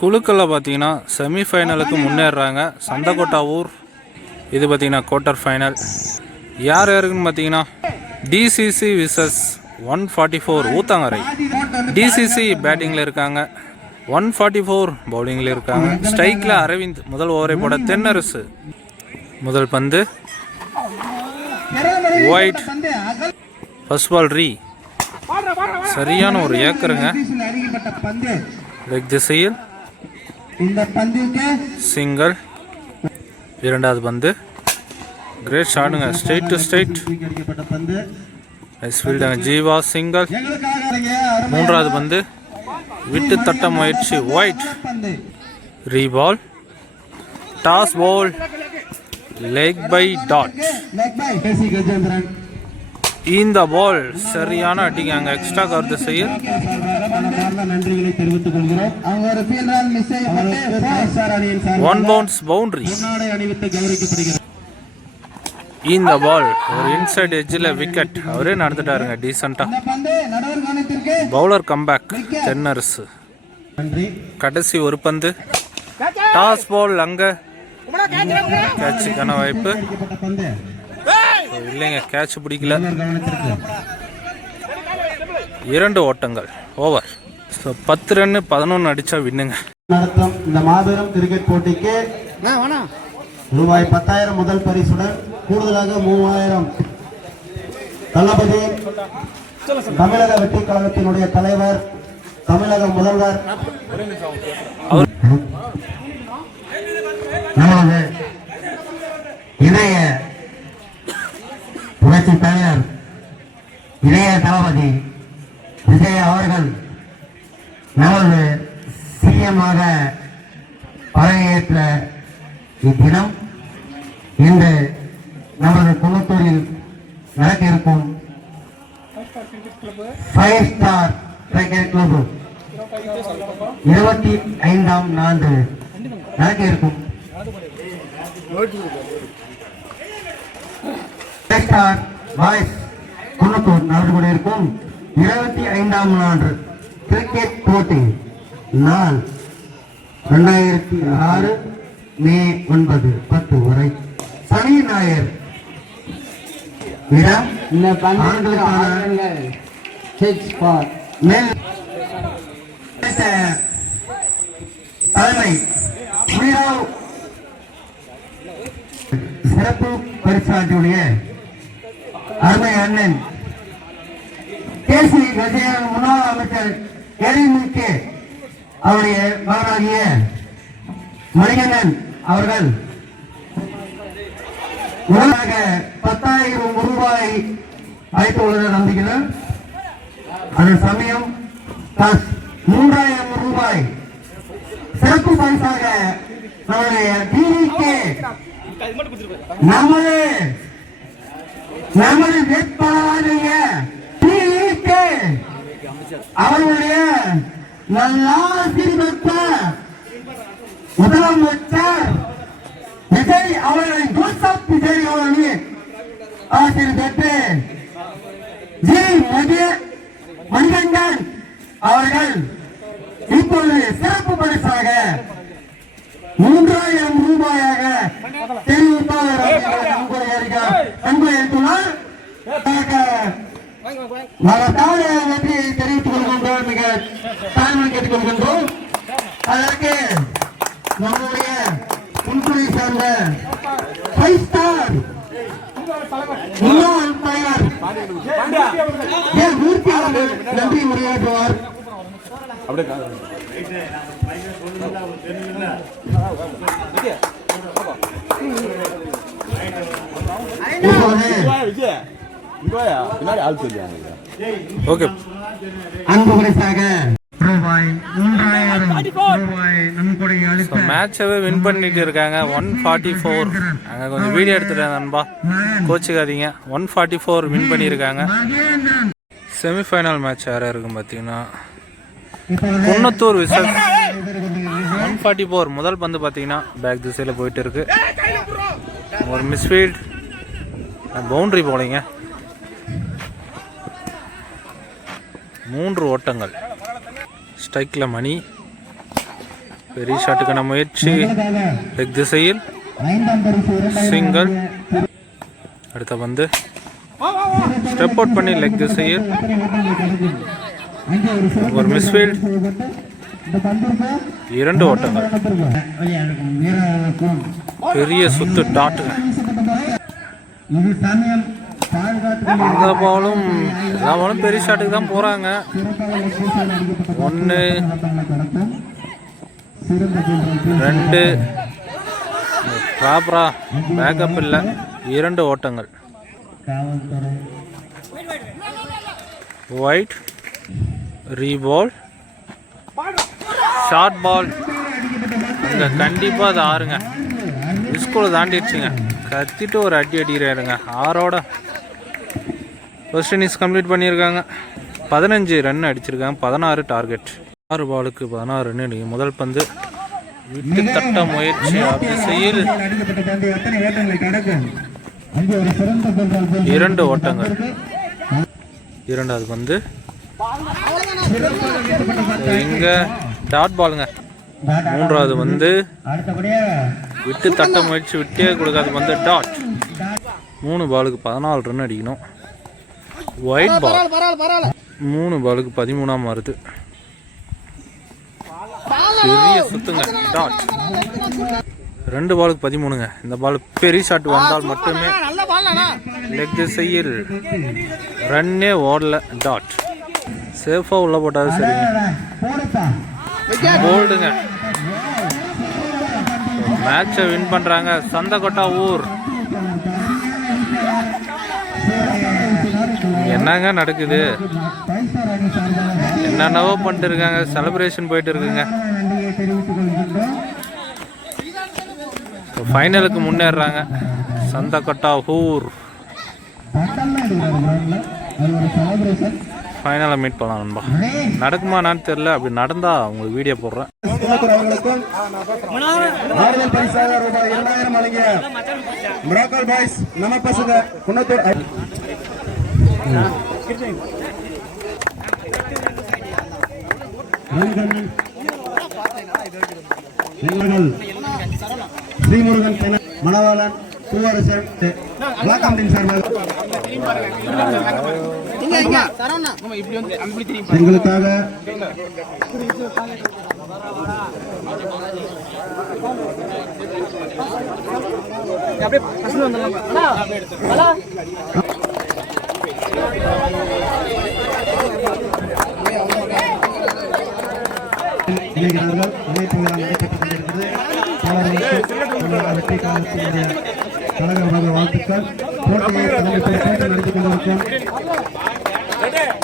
குழுக்களில் பார்த்தீங்கன்னா செமிஃபைனலுக்கு முன்னேறாங்க. சந்தகோட்டாவூர் இது பார்த்தீங்கன்னா குவார்ட்டர் ஃபைனல். யார் யாருக்குன்னு பார்த்தீங்கன்னா டிசிசி விசஸ் 144 ஊத்தங்கரை. டிசிசி பேட்டிங்கில் இருக்காங்க, 144 பவுலிங்கில் இருக்காங்க. ஸ்ட்ரைக்கில் அரவிந்த் முதல் ஓவரை போட தென்னரசு. முதல் பந்து ஒயிட், ஃபர்ஸ்ட் பால் ரீ, சரியான ஒரு ஏக்கருங்க. லெக் திசையில் சிங்கிள். இரண்டாவது பந்து கிரேட் ஷாட்டுங்க, ஸ்ட்ரெயிட் டு ஸ்ட்ரெயிட், நைஸ் ஃபீல்டுங்க, ஜீவா சிங்கிள். மூன்றாவது பந்து விட்டு தட்ட முயற்சி, wide, reball, toss ball, leg bye dot. இந்த பால் சரியான அடிங்க, அங்கே எக்ஸ்ட்ரா கவர் திசையில் ஒன் பவுன்ஸ் பவுண்டரி. இந்த பால் ஒரு இன்சைட் எட்ஜில் விக்கெட், அவரே நடந்துட்டாருங்க டீசெண்டா. Bowler comeback Thennarasu. கடைசி ஒரு பந்து டாஸ் பால், அங்க கேட்சுக்கான வாய்ப்பு இல்லைங்க, கேட்ச் பிடிக்கல. 2 ஓட்டங்கள் ஓவர். 10 ரன் 11 அடிச்சா வின்னுங்க. நடத்தும் இந்த மாபெரும் கிரிக்கெட் போட்டிக்கு ரூபாய் 10,000 முதல் பரிசுடன் கூடுதலாக 3,000 தளபதி, தமிழக வெற்றி கழகத்தினுடைய தலைவர், தமிழக முதல்வர், இணைய புரட்சி தலைவர், இளைய தளபதி விஜய் அவர்கள் நமது சிஎம்மாக பதவியேற்ற இத்தினம் இன்று நமது குன்னத்தூரில் நடக்க இருக்கும் 5 ஸ்டார் கிரிக்கெட் கிளப் 25ஆம் ஆண்டு நடக்க இருக்கும் ஸ்டார் பாய்ஸ் குன்னத்தூர் நடந்து கொண்டிருக்கும் 25ஆம் ஆண்டு கிரிக்கெட் போட்டி நாள் 2006 மே 9, 10 வரை சனி ஞாயிறு. இடம் தலைமை சிறப்பு பரிசாற்றியுடைய அருமை அண்ணன் கேசி விஜயன் முன்னாள் அமைச்சர் எழில்மிக்க அவருடைய மகனாகிய மணிகண்டன் அவர்கள் உடனாக 10,000 ரூபாய் அழைத்து உள்ளனர் நம்பிக்கிறேன். அதே சமயம் 3,000 ரூபாய் சிறப்பு பரிசாக நம்முடைய டிவிகே நமது வேட்பாளராக டிவிகே அவருடைய நல்லாசிரியத்த முதலமைச்சர் விஜய் அவர்களின் ஜோசப் விஜய் அவர்களின் ஆசிரியர் பெற்று ஜி மணிகண்டன் அவர்கள் இப்பொழுது சிறப்பு பரிசாக 3,000 ரூபாயாக தெரிவித்தார். வெற்றியை தெரிவித்துக் கொள்கின்றோம், மிக தாழ்மை கேட்டுக் கொள்கின்றோம். அதற்கு நம்முடைய குன்துறை சார்ந்த 5 ஸ்டார் முன்னாள் தலைவர் மூர்த்தி அவர்கள் நன்றி உரையாற்றுவார். அன்பு பரிசாக ரூபாய் 3,000 ரூபாய் நன்கொடை அளித்த மேட்சவே வின் பண்ணிட்டு இருக்காங்க. 144 அங்கே கொஞ்சம் வீடியோ எடுத்துட்டேன் நண்பா, கோச்சுக்காதீங்க. 144 வின் பண்ணியிருக்காங்க. செமிஃபைனல் மேட்ச் யாராக இருக்கும் பார்த்தீங்கன்னா குன்னத்தூர் விசஸ் 144. முதல் பந்து பார்த்தீங்கன்னா பேக் திசையில் போயிட்டு இருக்கு, ஒரு மிஸ்ஃபீல்ட், பவுண்டரி போலிங்க. 3 ஓட்டங்கள். ஸ்ட்ரைக்கில் மணி, பெரிய ஷாட்டுக்கான முயற்சி லெக் திசையில் ஐந்தாம் பரிசு சிங்கிள். அடுத்த பந்து ஸ்டெப் அவுட் பண்ணி லெக் திசையில் ஒரு மிஸ்ஃபீல்ட். 2 ஓட்டங்கள். பெரிய சுத்து டாட். இது சமயம் இந்த பாலும் எல்லா பாலும் பெரிய ஷாட்டுக்கு தான் போறாங்க. 1 2 ப்ராப்பரா பேக்கப் இல்லை. 2 ஓட்டங்கள். White ரீபால் short ball. அங்கே கண்டிப்பாக அது 6ங்க. ஸ்கூலை தாண்டிடுச்சுங்க. கத்திட்டு ஒரு அடி அடிக்கிறாருங்க. 6ஓட ஃபர்ஸ்ட் இன்னிங்ஸ் கம்ப்ளீட் பண்ணியிருக்காங்க. 15 ரன் அடிச்சிருக்காங்க. 16 டார்கெட். 6 பாலுக்கு 16 ரன் அடிங்க. முதல் பந்து விட்டு தட்ட முயற்சி திசையில் 2 ஓட்டங்கள். 2வது பந்து இங்க டாட் பாலுங்க. 3வது வந்து விட்டு தட்ட முயற்சி விட்டே கொடுக்காத பந்து டாட். 3 பாலுக்கு 14 ரன் அடிக்கணும். ஒயிட் பால் 3 பாலுக்கு 13ஆம் வருது. பெரிய சுத்துங்க டாட். 2 பாலுக்கு 13ங்க. இந்த பால் பெரிய ஷாட் வந்தால் மட்டுமே லெக் திசையில் ரன்னே ஓடல டாட். சேஃபா உள்ள போட்டாது சரிங்க. போல்டுங்க. மேட்சை வின் பண்றாங்க சந்தகோட்டா ஊர். என்னங்க நடக்குது? என்னென்னவோ பண்ணிட்டு இருக்காங்க. செலிப்ரேஷன் போயிட்டு இருக்குங்க. ஃபைனலுக்கு முன்னேறாங்க சந்தகோட்டா ஊர். ஃபைனலை மீட் பண்ணலாம் நண்பா. நடக்குமா என்னன்னு தெரியல. அப்படி நடந்தா உங்களுக்கு வீடியோ போடுறேன். ஸ்ரீமுருகன் மணவாளன் பூவரசன் எங்களுக்காக இணைகிறார்கள். இணைப்பு விழா நடைபெற்றுக் கொண்டிருக்கிறது. வெற்றி காலத்தினுடைய கழக வாழ்த்துக்கள். போட்டியை நடத்தி கொண்டிருக்கும்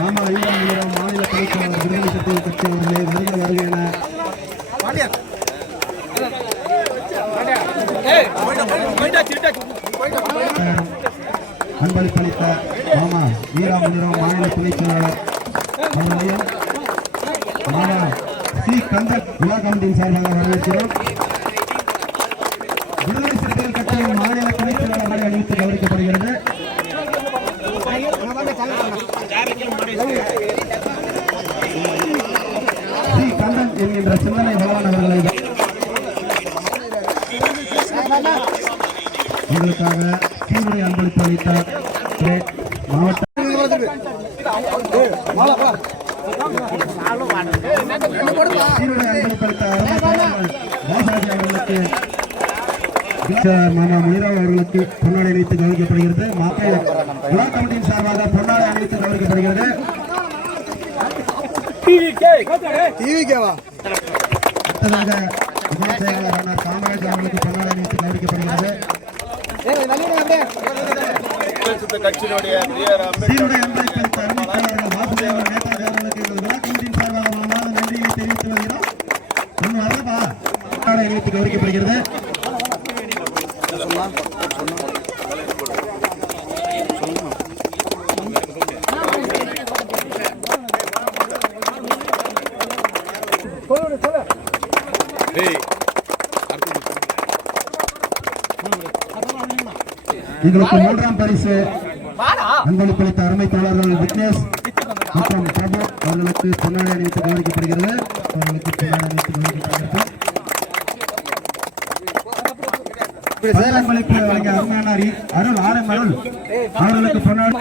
மாமா ஈழம் மாநில தலைவர் விடுதலை சக்தி கட்சி அவர்களே வருக வருக என அன்பளிப்பளித்த மாமா ஈராம் மாநில துணை செயலாளர் அவர்களையும் மாமா சி கந்தன் விழா கமிட்டியின் சார்பாக வரவேற்கிறோம். விடுதலை சிறுத்தைகள் கட்சியின் மாநில துணை செயலாளர்களை அணிவித்து கௌரவிக்கப்படுகிறது. சி கந்தன் என்கின்ற சிந்தனை பகவான் அவர்களை எங்களுக்காக சீருடை அன்பளிப்பு அளித்தார். மாவட்ட மாமா முனிராவ் அவர்களுக்கு பொன்னாடை அணிவித்து கௌரவிக்கப்படுகிறது. விழா கமிட்டியின் சார்பாக பொன்னாடை அணிவித்து கௌரவிக்கப்படுகிறது. அடுத்ததாக துணை செயலாளரான காமராஜ் அவர்களுக்கு பொன்னாடை அணிவித்து கௌரவிக்கப்படுகிறது. சீருடை அன்பளிப்பளித்த அறிவிப்பாளர்கள் வாசுதேவன் நேதாஜி அவர்களுக்கு எங்கள் விழா கமிட்டியின் சார்பாக மனமார்ந்த நன்றியை தெரிவித்து வருகிறோம். ஒன்று வரப்பா பொன்னாடை அணிவித்து கௌரவிக்கப்படுகிறது. எங்களுக்கு 3ஆம் பரிசு அன்பளிப்பளித்த அருமை தோழர்கள் விக்னேஷ் மற்றும் பிரபு அவர்களுக்கு பொன்னாடை அணிவித்து கௌரவிக்கப்படுகிறது. பங்களிப்பு வழங்கிய அருமையான அருள் ஆரம் அருள் அவர்களுக்கு பொன்னாடி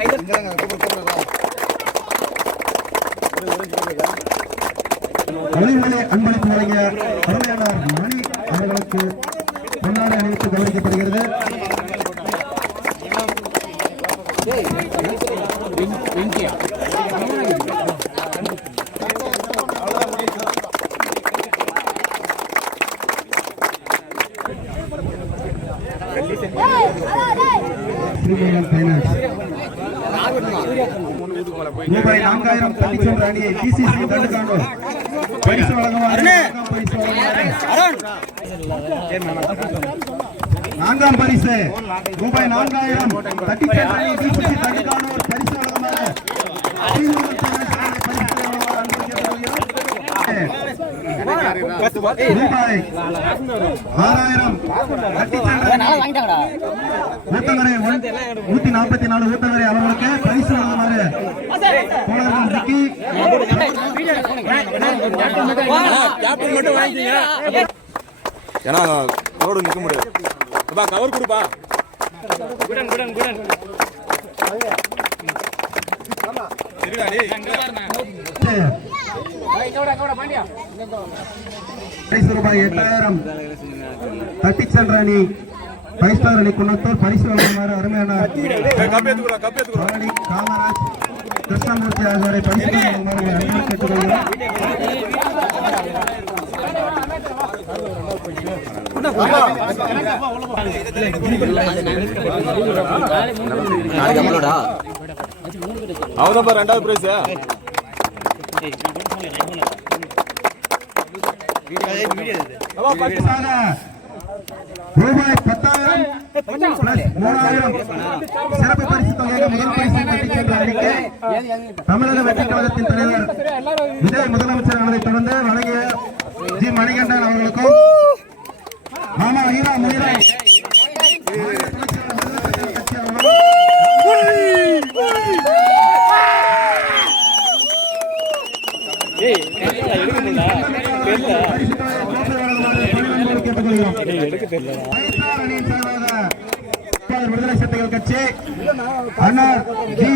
ஒளிமொழி அன்பளிப்பு வழங்கிய அருமையான மணி அவர்களுக்கு பொன்னாடி அணிவித்து கௌரவிக்கப்படுகிறது. ரூபாய் 4000 தனிச்சொன்ற அணியை டிசிசி தண்டுகாண்டோர் பரிசு வழங்குவார். நான்காம் பரிசு ரூபாய் 4000 தட்டிச்சொன்ற அணியை டிசிசி தண்டுகாண்டோர் பரிசு வழங்குவார். ரூபாய் 6000 ஊத்தங்கரை 144 ஊத்தங்கரை அவர்களுக்கு பரிசு வழங்குமாறு கோளர்கள் விக்கி ஏன்னா ரோடு நிற்க முடியாது. கவர் கொடுப்பா. பரிசு ரூபாய் 8000 தட்டிச் சென்ற அணி 5 ஸ்டார் அணி குன்னத்தூர் பரிசு வழங்குமாறு அருமையான காமராஜ் கிருஷ்ணமூர்த்தி ஆகியோரை பரிசு வழங்குமாறு அன்பு கேட்டுக்கொள்கிறோம். அவதான் ரெண்டாவது பிரைஸ் ரூபாய் 10,000 3000 சிறப்பு பரிசு தொகையாக முதல் பரிசை பெற்றுச் சென்ற அணிக்கு தமிழக வெற்றிக் கழகத்தின் தலைவர் விஜய் முதலமைச்சர் ஆனதைத் தொடர்ந்து வழங்கிய ஜி மணிகண்டன் அவர்களுக்கும் மாமா ஈரா முனிரா விடுதலை சிறுத்தைகள் கட்சி அண்ணா ஜி